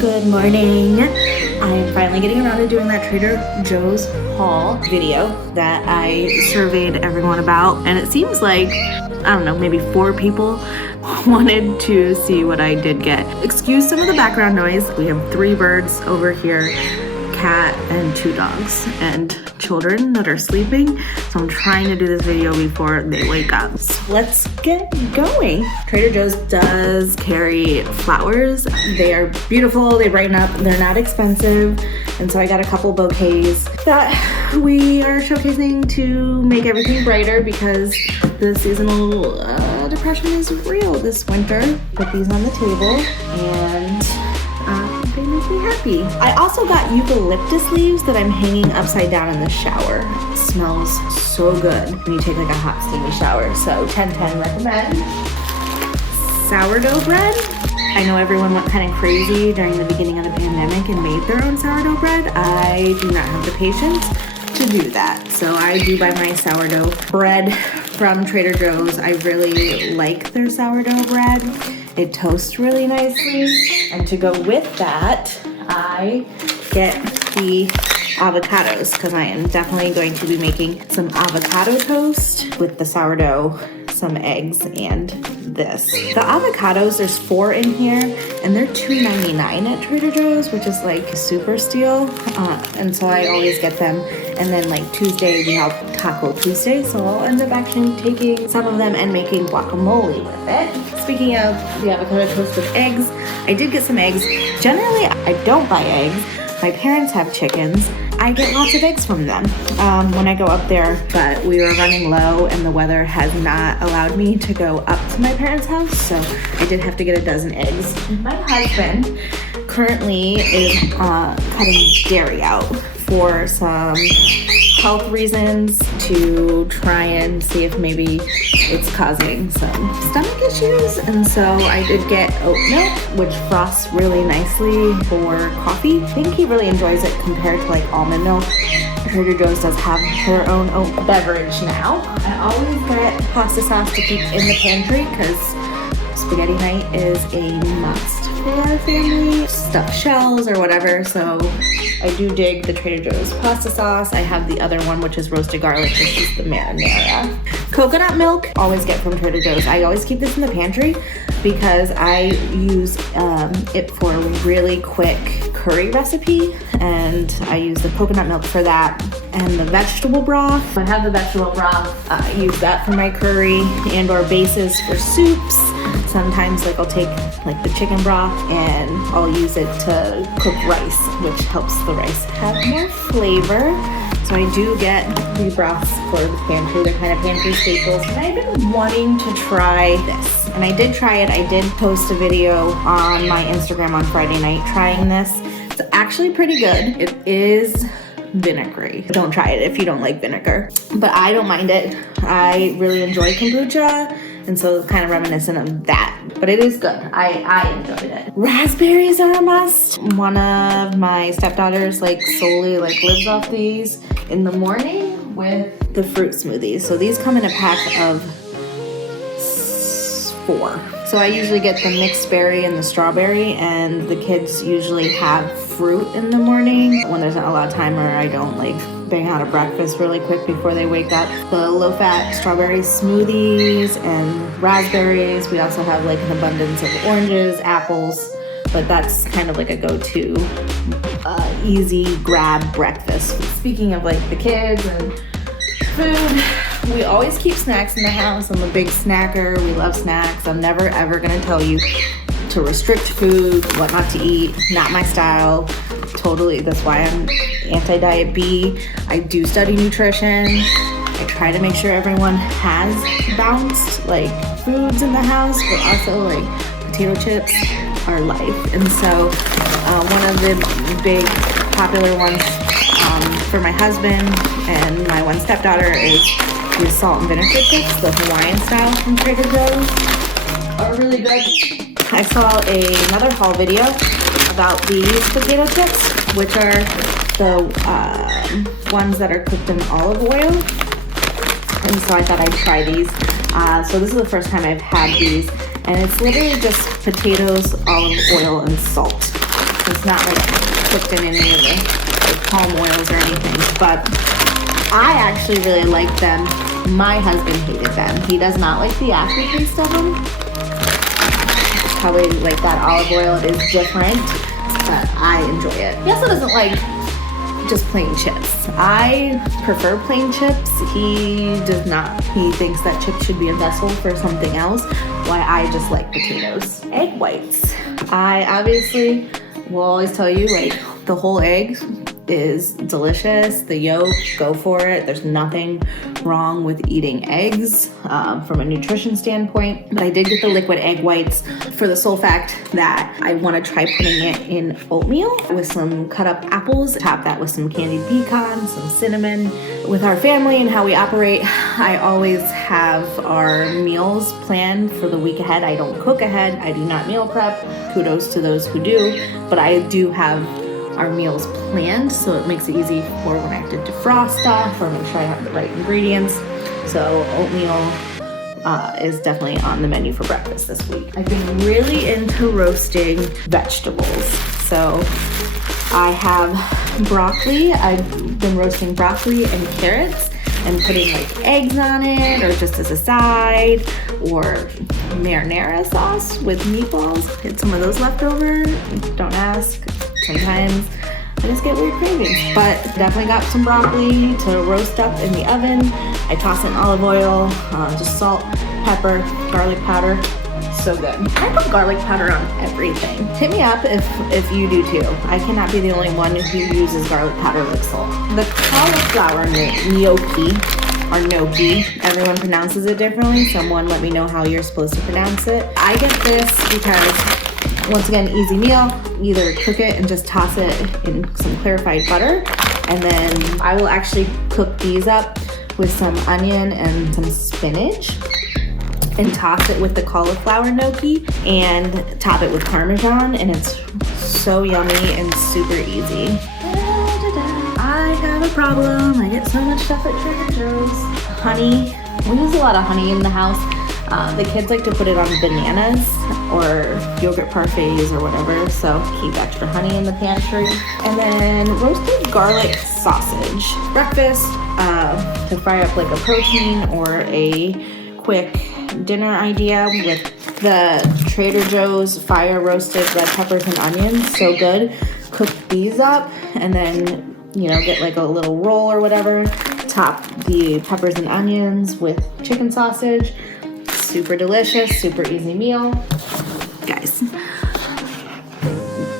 Good morning. I am finally getting around to doing that Trader Joe's haul video that I surveyed everyone about, and it seems like, I don't know, maybe 4 people wanted to see what I did get. Excuse some of the background noise. We have 3 birds over here, cat and 2 dogs, and children that are sleeping. So I'm trying to do this video before they wake up. So let's get going. Trader Joe's does carry flowers. They are beautiful, they brighten up, they're not expensive. And so I got a couple bouquets that we are showcasing to make everything brighter because the seasonal depression is real this winter. Put these on the table and they make me happy. I also got eucalyptus leaves that I'm hanging upside down in the shower. It smells so good when you take like a hot steamy shower. So 10/10 recommend. Sourdough bread. I know everyone went kind of crazy during the beginning of the pandemic and made their own sourdough bread. I do not have the patience to do that. So I do buy my sourdough bread from Trader Joe's. I really like their sourdough bread. It toasts really nicely. And to go with that, I get the avocados because I am definitely going to be making some avocado toast with the sourdough, some eggs, and this. The avocados, there's 4 in here, and they're $2.99 at Trader Joe's, which is like super steal. And so I always get them. And then like Tuesday, we have Taco Tuesday, so I'll end up actually taking some of them and making guacamole with it. Speaking of the avocado toast with eggs, I did get some eggs. Generally, I don't buy eggs. My parents have chickens. I get lots of eggs from them when I go up there, but we were running low and the weather has not allowed me to go up to my parents' house, so I did have to get a dozen eggs. My husband currently is cutting dairy out for some health reasons to try and see if maybe it's causing some stomach issues. And so I did get oat milk, which frosts really nicely for coffee. I think he really enjoys it compared to like almond milk. Trader Joe's does have their own oat beverage now. I always get pasta sauce to keep in the pantry because spaghetti night is a must for our family. Stuffed shells or whatever, so I do dig the Trader Joe's pasta sauce. I have the other one, which is roasted garlic. This is the Marinara. Coconut milk, always get from Trader Joe's. I always keep this in the pantry because I use it for a really quick curry recipe, and I use the coconut milk for that. And the vegetable broth. I have the vegetable broth. I use that for my curry and or bases for soups. Sometimes like I'll take like the chicken broth and I'll use it to cook rice, which helps the rice have more flavor. So I do get the broths for the pantry. They're kind of pantry staples. And I've been wanting to try this. And I did try it. I did post a video on my Instagram on Friday night trying this. It's actually pretty good. It is vinegary. Don't try it if you don't like vinegar. But I don't mind it. I really enjoy kombucha, and so it's kind of reminiscent of that. But it is good. I enjoyed it. Raspberries are a must. One of my stepdaughters solely lives off these in the morning with the fruit smoothies. So these come in a pack of 4. So I usually get the mixed berry and the strawberry, and the kids usually have fruit in the morning when there's not a lot of time or I don't bang out a breakfast really quick before they wake up. The low-fat strawberry smoothies and raspberries. We also have an abundance of oranges, apples, but that's kind of a go-to easy grab breakfast. Speaking of the kids and food, we always keep snacks in the house. I'm a big snacker. We love snacks. I'm never ever gonna tell you to restrict food, what not to eat. Not my style. Totally. That's why I'm anti-diet B. I do study nutrition. I try to make sure everyone has balanced foods in the house, but also potato chips are life. And so one of the big popular ones for my husband and my one stepdaughter is the salt and vinegar chips, the Hawaiian style from Trader Joe's. Are really good. I saw another haul video about these potato chips, which are the ones that are cooked in olive oil. And so I thought I'd try these. So this is the first time I've had these, and it's literally just potatoes, olive oil, and salt. So it's not like cooked in any of the palm oils or anything, but I actually really like them. My husband hated them. He does not like the aftertaste of them. It's probably like that olive oil is different, but I enjoy it. He also doesn't like just plain chips. I prefer plain chips. He does not. He thinks that chips should be a vessel for something else, why I just like potatoes. Egg whites. I obviously will always tell you, like, the whole egg is delicious. The yolk, go for it. There's nothing wrong with eating eggs from a nutrition standpoint. But I did get the liquid egg whites for the sole fact that I want to try putting it in oatmeal with some cut up apples, top that with some candied pecans, some cinnamon. With our family and how we operate, I always have our meals planned for the week ahead. I don't cook ahead. I do not meal prep. Kudos to those who do, but I do have our meals planned, so it makes it easy for when I have to defrost stuff or make sure I have the right ingredients. So oatmeal is definitely on the menu for breakfast this week. I've been really into roasting vegetables. So I have broccoli. I've been roasting broccoli and carrots and putting like eggs on it, or just as a side, or marinara sauce with meatballs. Had some of those left over. Don't ask. Sometimes I just get weird cravings, but definitely got some broccoli to roast up in the oven. I toss in olive oil, just salt, pepper, garlic powder. So good. I put garlic powder on everything. Hit me up if you do too. I cannot be the only one who uses garlic powder with salt. The cauliflower gnocchi, or gnocchi, everyone pronounces it differently. Someone let me know how you're supposed to pronounce it. I get this because, once again, easy meal. Either cook it and just toss it in some clarified butter, and then I will actually cook these up with some onion and some spinach and toss it with the cauliflower gnocchi and top it with Parmesan, and it's so yummy and super easy. I have a problem. I get so much stuff at Trader Joe's. Honey. We use a lot of honey in the house. The kids like to put it on bananas or yogurt parfaits or whatever, so keep extra honey in the pantry. And then roasted garlic sausage. Breakfast, to fry up like a protein or a quick dinner idea with the Trader Joe's fire roasted red peppers and onions. So good. Cook these up and then, you know, get like a little roll or whatever. Top the peppers and onions with chicken sausage. Super delicious, super easy meal. Guys,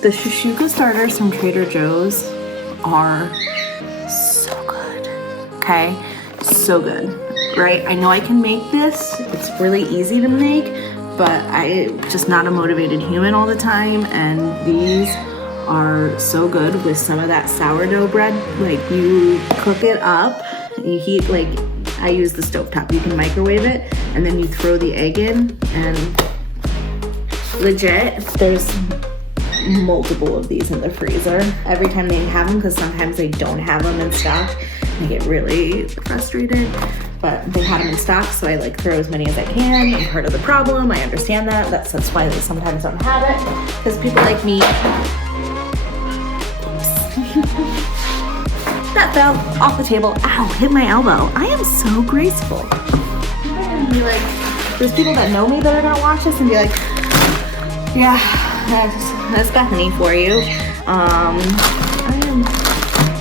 the Shakshuka starters from Trader Joe's are so good. Okay, so good, right? I know I can make this. It's really easy to make, but I'm just not a motivated human all the time, and these are so good with some of that sourdough bread. Like, you cook it up, you heat, like, I use the stovetop. You can microwave it, and then you throw the egg in, and legit, there's multiple of these in the freezer. Every time they have them, because sometimes they don't have them in stock, I get really frustrated, but they had them in stock, so I like throw as many as I can. I'm part of the problem. I understand that. That's why they sometimes don't have it, because people like me. That fell off the table. Ow, hit my elbow. I am so graceful. I'm gonna be like, there's people that know me that are gonna watch this and be like, yeah, that's Bethany for you. I am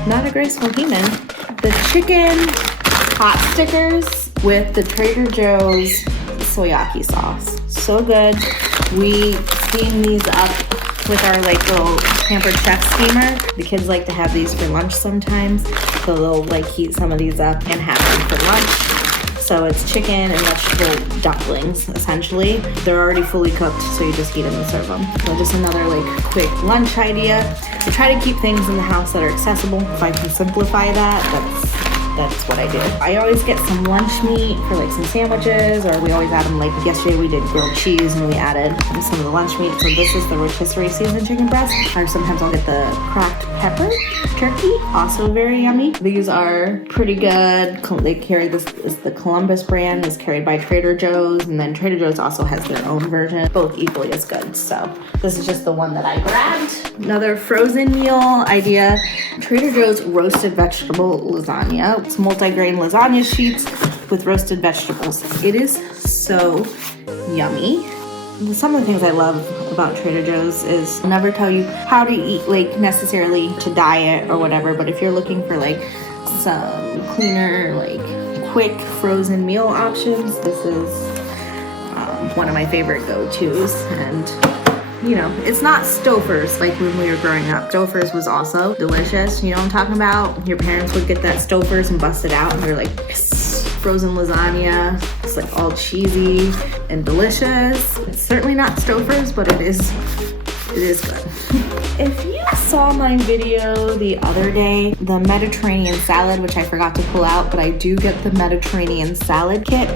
not a graceful human. The chicken Potstickers with the Trader Joe's soyaki sauce. So good. We steam these up with our like little Pampered Chef steamer. The kids like to have these for lunch sometimes, so they'll like heat some of these up and have them for lunch. So it's chicken and vegetable dumplings, essentially. They're already fully cooked, so you just heat them and serve them. So just another like quick lunch idea. I try to keep things in the house that are accessible. If I can simplify that, that's what I do. I always get some lunch meat for like some sandwiches, or we always add them. Like yesterday we did grilled cheese and we added some of the lunch meat. So this is the rotisserie seasoned chicken breast. Or sometimes I'll get the cracked pepper turkey, also very yummy. These are pretty good. They carry this, is the Columbus brand, is carried by Trader Joe's, and then Trader Joe's also has their own version, both equally as good. So this is just the one that I grabbed. Another frozen meal idea, Trader Joe's roasted vegetable lasagna. It's multi-grain lasagna sheets with roasted vegetables. It is so yummy. Some of the things I love about Trader Joe's is they'll never tell you how to eat, like necessarily to diet or whatever, but if you're looking for like some cleaner, like quick frozen meal options, this is one of my favorite go-tos. And you know, it's not Stouffer's like when we were growing up. Stouffer's was also delicious. You know what I'm talking about? Your parents would get that Stouffer's and bust it out and they're like, yes, frozen lasagna. It's like all cheesy and delicious. It's certainly not Stouffer's, but it is good. If you saw my video the other day, the Mediterranean salad, which I forgot to pull out, but I do get the Mediterranean salad kit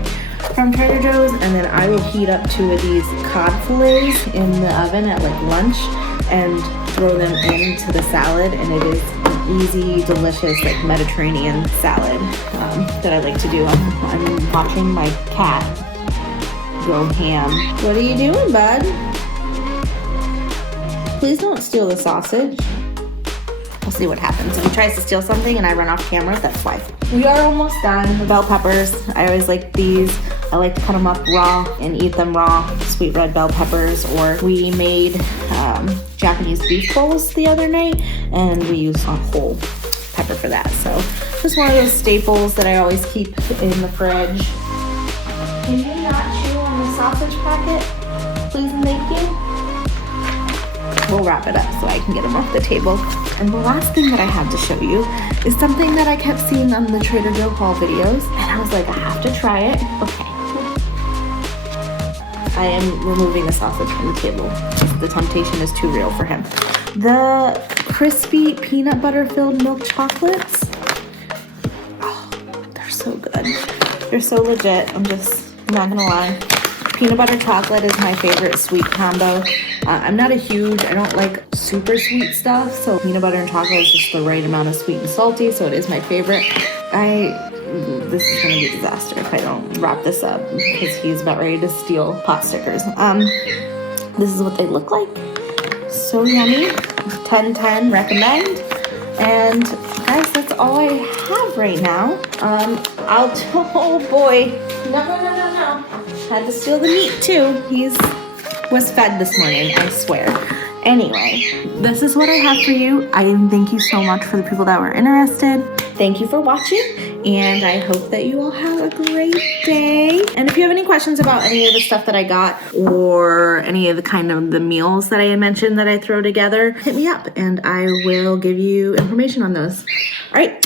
from Trader Joe's, and then I will heat up 2 of these cod fillets in the oven at like lunch and throw them into the salad, and it is an easy, delicious like Mediterranean salad that I like to do. I'm watching my cat go ham. What are you doing, bud? Please don't steal the sausage. We'll see what happens. If he tries to steal something and I run off camera, that's why. We are almost done. The bell peppers, I always like these. I like to cut them up raw and eat them raw. Sweet red bell peppers, or we made Japanese beef bowls the other night and we used a whole pepper for that. So just one of those staples that I always keep in the fridge. Can you not chew on the sausage packet? Please and thank you. We'll wrap it up so I can get them off the table. And the last thing that I have to show you is something that I kept seeing on the Trader Joe haul videos, and I was like, I have to try it. Okay. I am removing the sausage from the table. The temptation is too real for him. The crispy peanut butter filled milk chocolates. Oh, they're so good. They're so legit. I'm just not gonna lie. Peanut butter chocolate is my favorite sweet combo. I don't like super sweet stuff, so peanut butter and chocolate is just the right amount of sweet and salty, so it is my favorite. This is gonna be a disaster if I don't wrap this up because he's about ready to steal Potstickers. This is what they look like. So yummy. 10/10 recommend. And guys, that's all I have right now. Oh boy. No. Had to steal the meat too. Was fed this morning, I swear. Anyway, this is what I have for you. I thank you so much for the people that were interested. Thank you for watching, and I hope that you all have a great day. And if you have any questions about any of the stuff that I got or any of the meals that I mentioned that I throw together, hit me up and I will give you information on those. All right.